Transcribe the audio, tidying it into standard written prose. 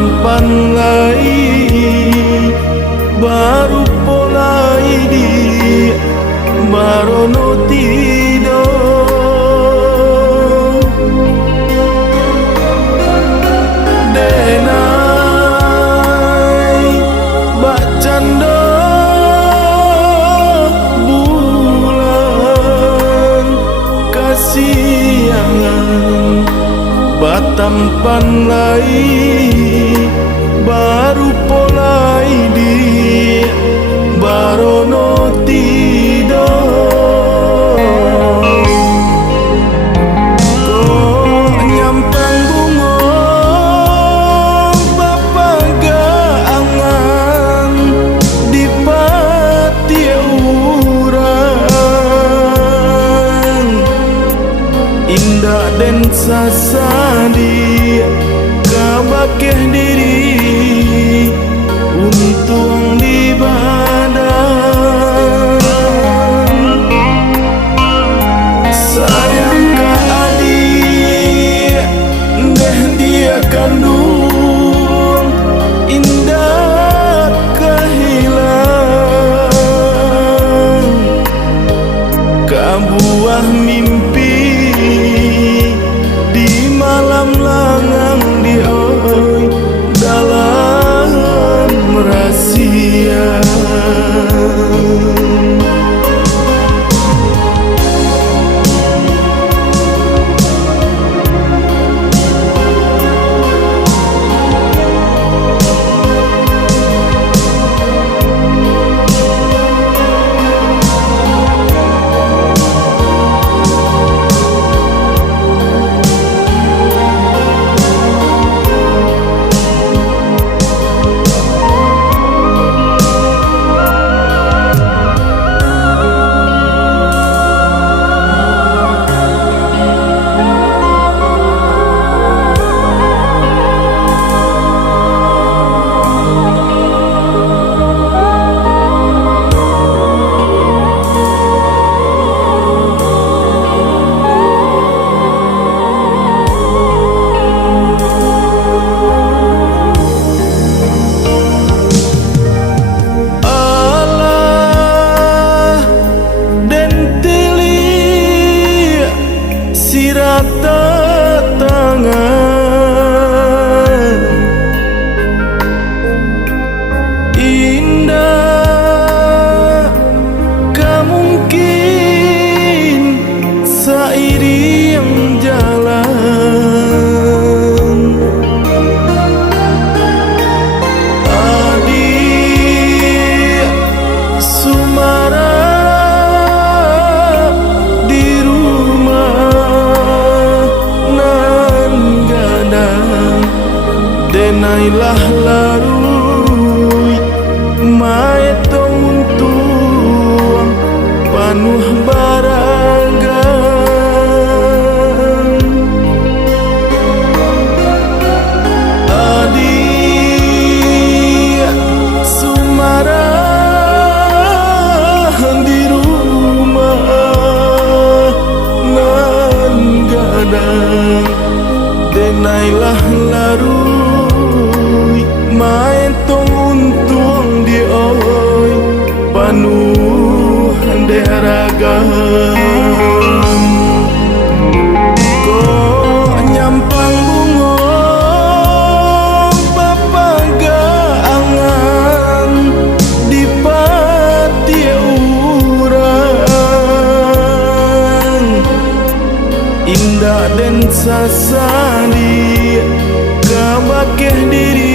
batampan lai baru polai di barono tido denai bacando bulan kasiangan batampan lai baru polai di barono tido ko nyampang bungo bapaga angan di pati urang indah dan sasadi kabakeh diri untung di badan sayang ke adik deh dia kandung indah kehilang kabuah mimpi di malam langang di oi dalam rahasia tangan indah kamungkin sairi yang jalan adik sumara denailah larui mae tong tuang panuh baragan adik sumara di rumah nan gadang denailah larui main tong untung di oi panuh deragam ko nyampang bungo bapaga angan di pati urang indah dan sasadi kabakeh diri